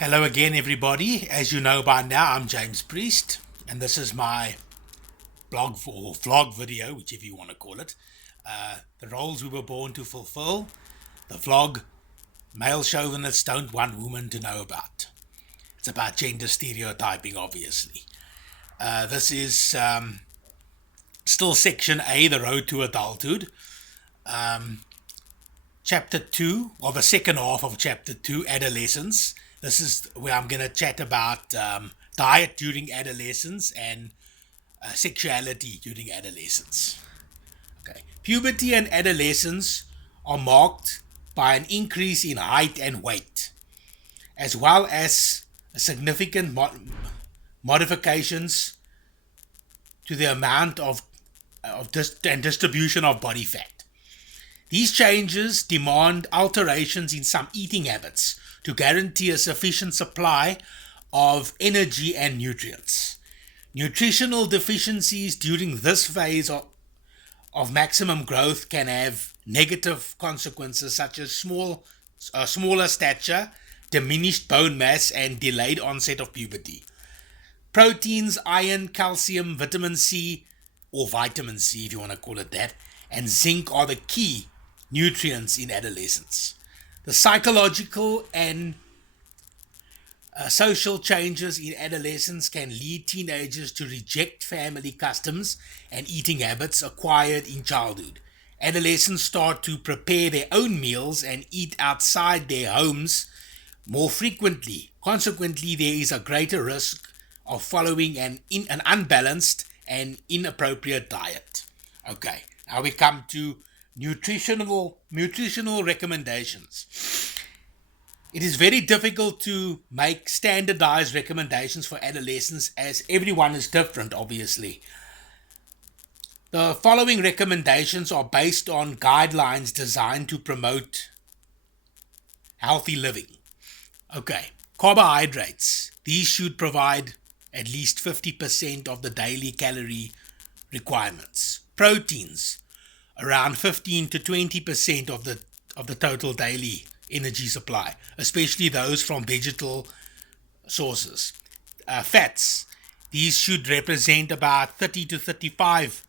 Hello again, everybody. As you know by now, I'm James Priest, and this is my blog or vlog video, whichever you want to call it. The roles we were born to fulfill. The vlog, male chauvinists don't want women to know about. It's about gender stereotyping, obviously. This is still Section A, The Road to Adulthood. Chapter 2, or the second half of Chapter 2, Adolescence. This is where I'm going to chat about diet during adolescence and sexuality during adolescence. Okay. Puberty and adolescence are marked by an increase in height and weight, as well as significant modifications to the amount of and distribution of body fat. These changes demand alterations in some eating habits to guarantee a sufficient supply of energy and nutrients. Nutritional deficiencies during this phase of maximum growth can have negative consequences such as smaller stature, diminished bone mass, and delayed onset of puberty. Proteins, iron, calcium, vitamin C, or vitamin C if you want to call it that, and zinc are the key nutrients in adolescence. The psychological and social changes in adolescence can lead teenagers to reject family customs and eating habits acquired in childhood. Adolescents start to prepare their own meals and eat outside their homes more frequently. Consequently, there is a greater risk of following an unbalanced and inappropriate diet. Okay, now we come to nutritional recommendations. It is very difficult to make standardized recommendations for adolescents as everyone is different, obviously. The following recommendations are based on guidelines designed to promote healthy living. Okay, carbohydrates. These should provide at least 50% of the daily calorie requirements. Proteins, around 15 to 20% of the total daily energy supply, especially those from vegetal sources. Fats, these should represent about 30 to 35%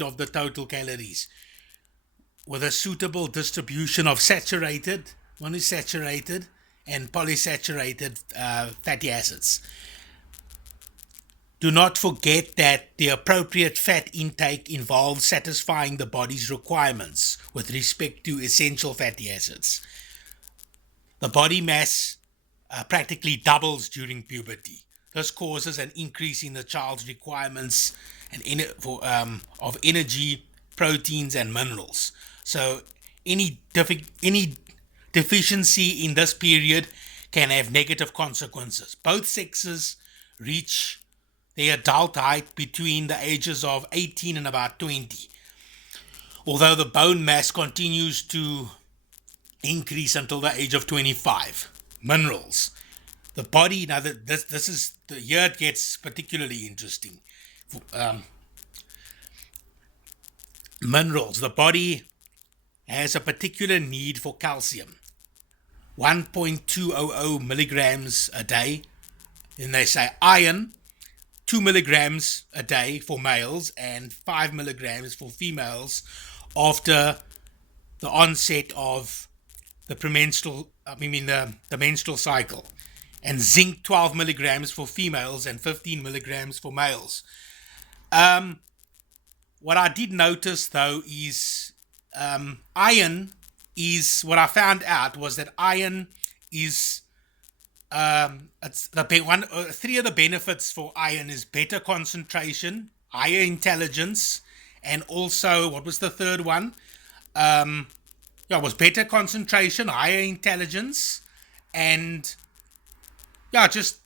of the total calories, with a suitable distribution of saturated, monounsaturated, and polysaturated fatty acids. Do not forget that the appropriate fat intake involves satisfying the body's requirements with respect to essential fatty acids. The body mass practically doubles during puberty. This causes an increase in the child's requirements of energy, proteins, and minerals. So any deficiency in this period can have negative consequences. Both sexes reach their adult height between the ages of 18 and about 20. Although the bone mass continues to increase until the age of 25. Minerals. The body, now this is the year it gets particularly interesting. Minerals. The body has a particular need for calcium. 1.200 milligrams a day. Then they say iron, 2 milligrams a day for males and 5 milligrams for females after the onset of the menstrual cycle. And zinc, 12 milligrams for females and 15 milligrams for males. What I did notice though is iron is, what I found out was that iron is it's three of the benefits for iron is better concentration, higher intelligence, and also, what was the third one? It was better concentration, higher intelligence, and just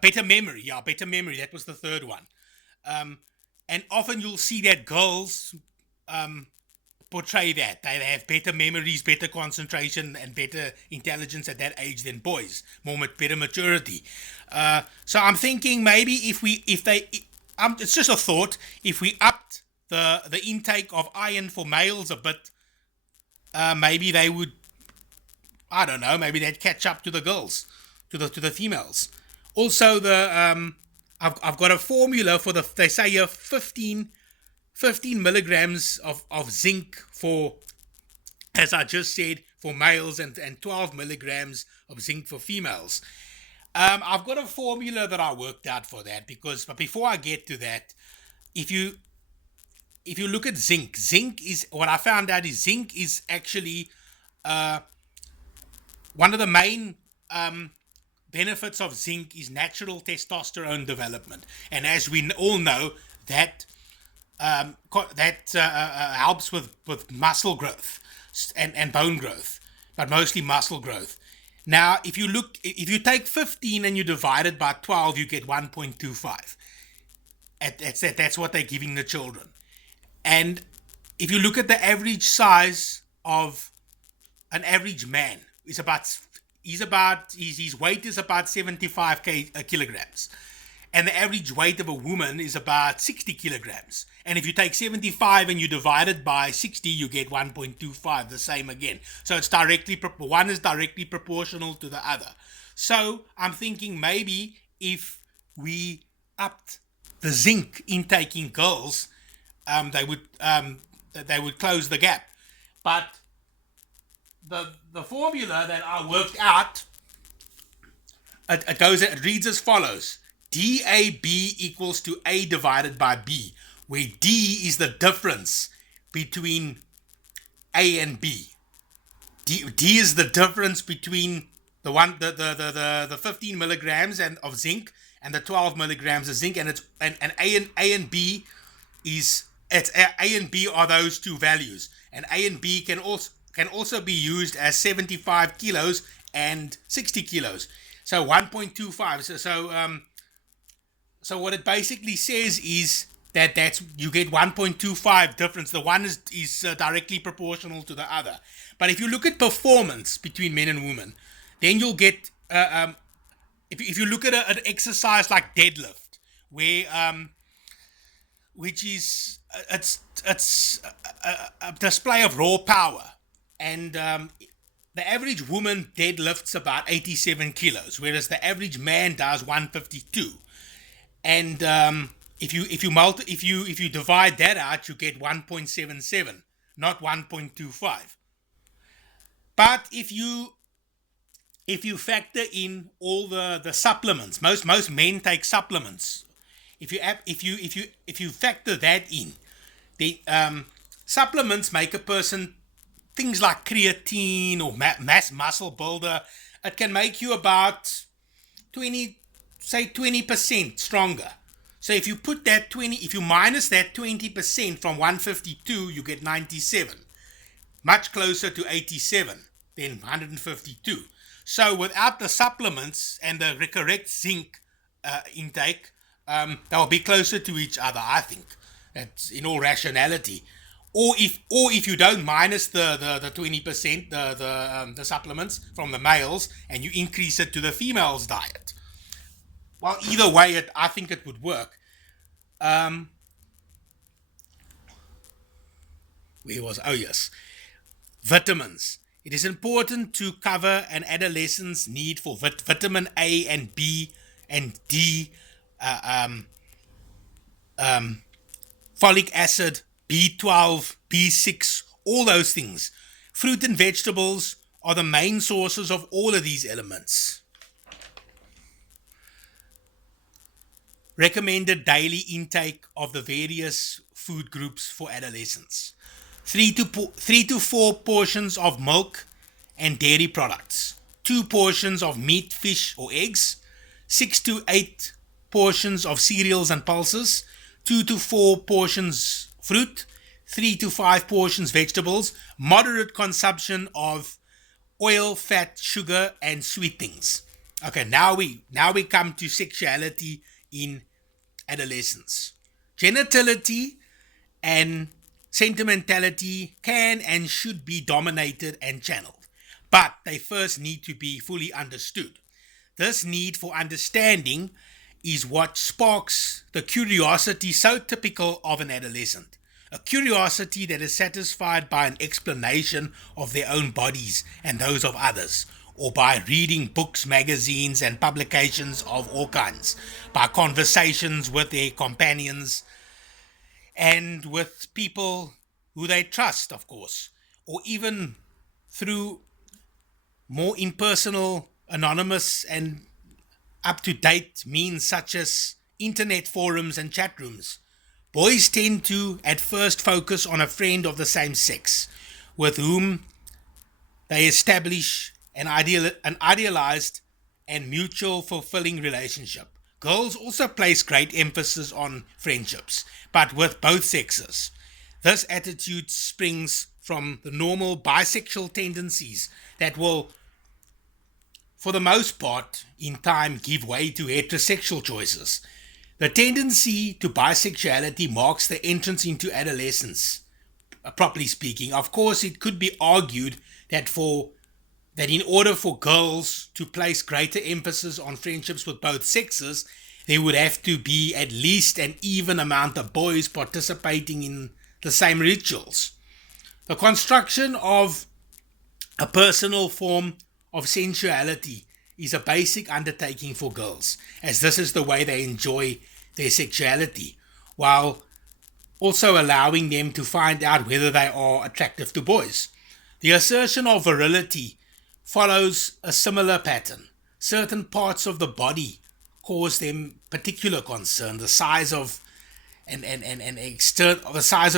better memory. Better memory. That was the third one. And often you'll see that girls portray that. They have better memories, better concentration, and better intelligence at that age than boys. Better maturity. So I'm thinking maybe it's just a thought, if we upped the intake of iron for males a bit, maybe they would I don't know, maybe they'd catch up to the girls, to the females. Also, I've got a formula for they say here 15 milligrams of zinc for, as I just said, for males, and 12 milligrams of zinc for females. I've got a formula that I worked out for that, but before I get to that, if you look at zinc is, what I found out is, zinc is actually one of the main benefits of zinc is natural testosterone development, and as we all know, that helps with muscle growth and bone growth, but mostly muscle growth. Now, if you take 15 and you divide it by 12, you get 1.25. That's what they're giving the children. And if you look at the average size of an average man, his weight is about 75 kilograms. And the average weight of a woman is about 60 kilograms. And if you take 75 and you divide it by 60, you get 1.25, the same again. So one is directly proportional to the other. So I'm thinking maybe if we upped the zinc intake in girls, they would close the gap. But the formula that I worked out, it reads as follows: DAB equals to A divided by B, where D is the difference between A and B. D is the difference between the 15 milligrams of zinc and the 12 milligrams of zinc, and A and B is, A and B are those two values, and A and B can also be used as 75 kilos and 60 kilos. So 1.25. So what it basically says is that you get 1.25 difference. The one is directly proportional to the other. But if you look at performance between men and women, then you'll get if you look at an exercise like deadlift, which is it's a display of raw power, and the average woman deadlifts about 87 kilos, whereas the average man does 152. And if you divide that out, you get 1.77, not 1.25. But if you factor in all the supplements, most men take supplements. If you factor that in, the supplements make a person, things like creatine or mass muscle builder, it can make you about 20% stronger. So if you minus that 20% from 152, you get 97, much closer to 87 than 152. So without the supplements and the correct zinc intake, they'll be closer to each other, I think. That's in all rationality. Or if you don't minus the 20%, the supplements from the males, and you increase it to the females' diet. Well, either way, I think it would work. Yes. Vitamins. It is important to cover an adolescent's need for vitamin A and B and D, folic acid, B12, B6, all those things. Fruit and vegetables are the main sources of all of these elements. Recommended daily intake of the various food groups for adolescents: 3 to 4 portions of milk and dairy products, 2 portions of meat, fish or eggs, 6 to 8 portions of cereals and pulses, 2 to 4 portions fruit, 3 to 5 portions vegetables, moderate consumption of oil, fat, sugar and sweet things. Okay, now we come to sexuality in adolescence. Genitality and sentimentality can and should be dominated and channeled, but they first need to be fully understood. This need for understanding is what sparks the curiosity so typical of an adolescent. a curiosity that is satisfied by an explanation of their own bodies and those of others, or by reading books, magazines, and publications of all kinds, by conversations with their companions and with people who they trust, of course, or even through more impersonal, anonymous, and up to date means such as internet forums and chat rooms. Boys tend to at first focus on a friend of the same sex with whom they establish an idealized and mutual fulfilling relationship. Girls also place great emphasis on friendships, but with both sexes. This attitude springs from the normal bisexual tendencies that will, for the most part, in time give way to heterosexual choices. The tendency to bisexuality marks the entrance into adolescence, properly speaking. Of course, it could be argued that in order for girls to place greater emphasis on friendships with both sexes, there would have to be at least an even amount of boys participating in the same rituals. The construction of a personal form of sensuality is a basic undertaking for girls, as this is the way they enjoy their sexuality, while also allowing them to find out whether they are attractive to boys. The assertion of virility follows a similar pattern. Certain parts of the body cause them particular concern. The size of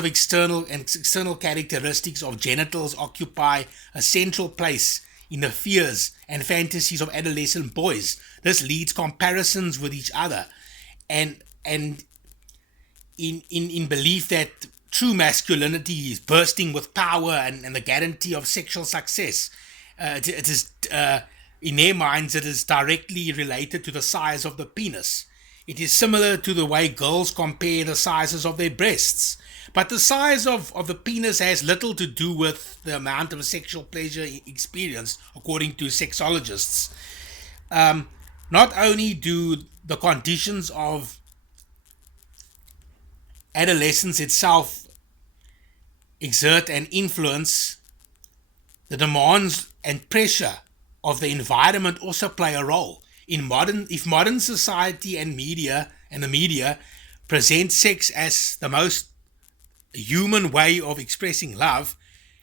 external characteristics of genitals occupy a central place in the fears and fantasies of adolescent boys. This leads comparisons with each other, and in belief that true masculinity is bursting with power and the guarantee of sexual success. It is in their minds, it is directly related to the size of the penis. It is similar to the way girls compare the sizes of their breasts. But the size of the penis has little to do with the amount of sexual pleasure experienced, according to sexologists. Not only do the conditions of adolescence itself exert an influence, the demands and pressure of the environment also play a role. If modern society and the media present sex as the most human way of expressing love,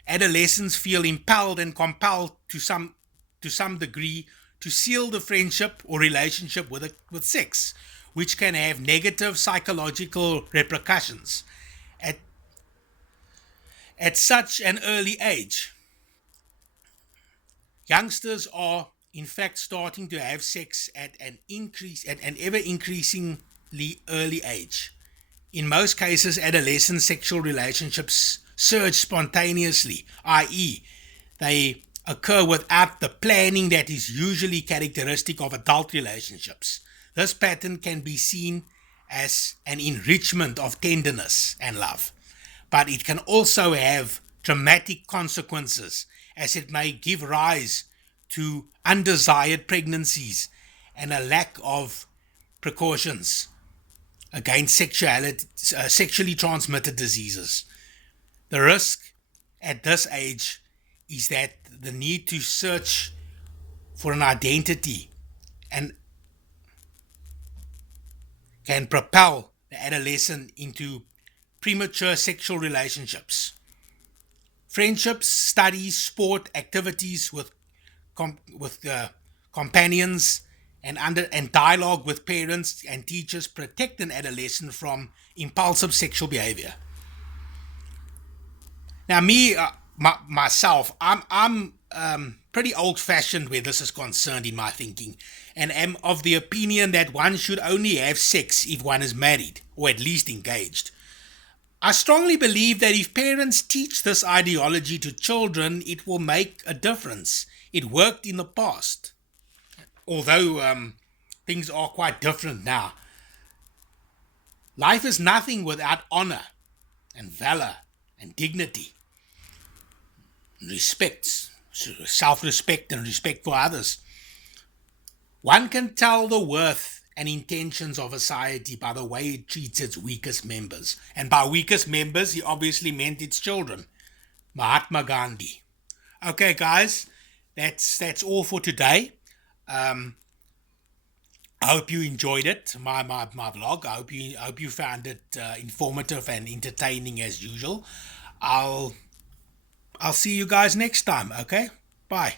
adolescents feel impelled and compelled to some degree to seal the friendship or relationship with sex, which can have negative psychological repercussions at such an early age. Youngsters are in fact starting to have sex at an ever increasingly early age. In most cases, adolescent sexual relationships surge spontaneously, i.e., they occur without the planning that is usually characteristic of adult relationships. This pattern can be seen as an enrichment of tenderness and love, but it can also have dramatic consequences, as it may give rise to undesired pregnancies and a lack of precautions against sexually transmitted diseases. The risk at this age is that the need to search for an identity and can propel the adolescent into premature sexual relationships. Friendships, studies, sport, activities with companions, and dialogue with parents and teachers protect an adolescent from impulsive sexual behavior. Now, myself, I'm pretty old-fashioned where this is concerned in my thinking, and am of the opinion that one should only have sex if one is married or at least engaged. I strongly believe that if parents teach this ideology to children, it will make a difference. It worked in the past, although things are quite different now. Life is nothing without honor and valor and dignity, respect, self-respect and respect for others. One can tell the worth and intentions of a society by the way it treats its weakest members. And by weakest members, he obviously meant its children. Mahatma Gandhi. Okay, guys, that's all for today. Um, I hope you enjoyed it, my vlog. I hope you found it informative and entertaining as usual. I'll I'll see you guys next time. Okay, bye.